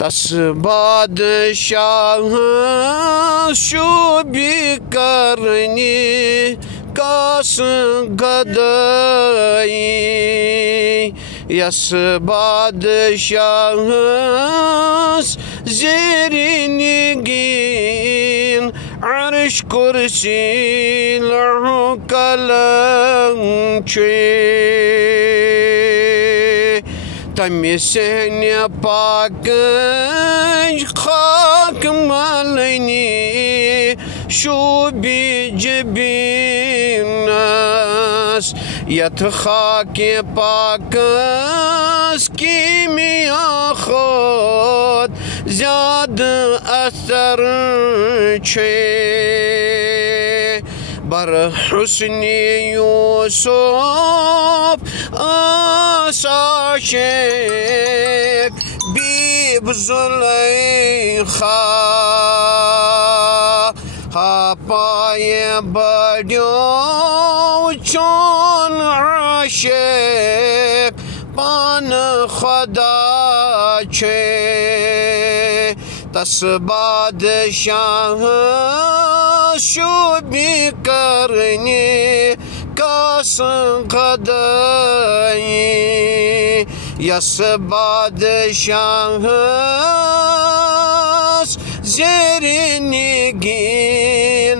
तस बादशाह शोभी करनी कास गदाई यस बादशाह ज़ेरे निगीन अर्श कुर्सी लहु कलम छे तमि सहन पाकंज खाक मलनी शोभी जबीनस यथ खाक पाकस कीमिया खुद ज़्याद असर छे बर हुस्ने यूसुफ आसाशेक बीब ज़ुलैखा पाए बड़ो चौन आशिक पान खुदा छे तस बादशाह शोभी करने कास गदाई यस बादशाह ज़ेरे निगीन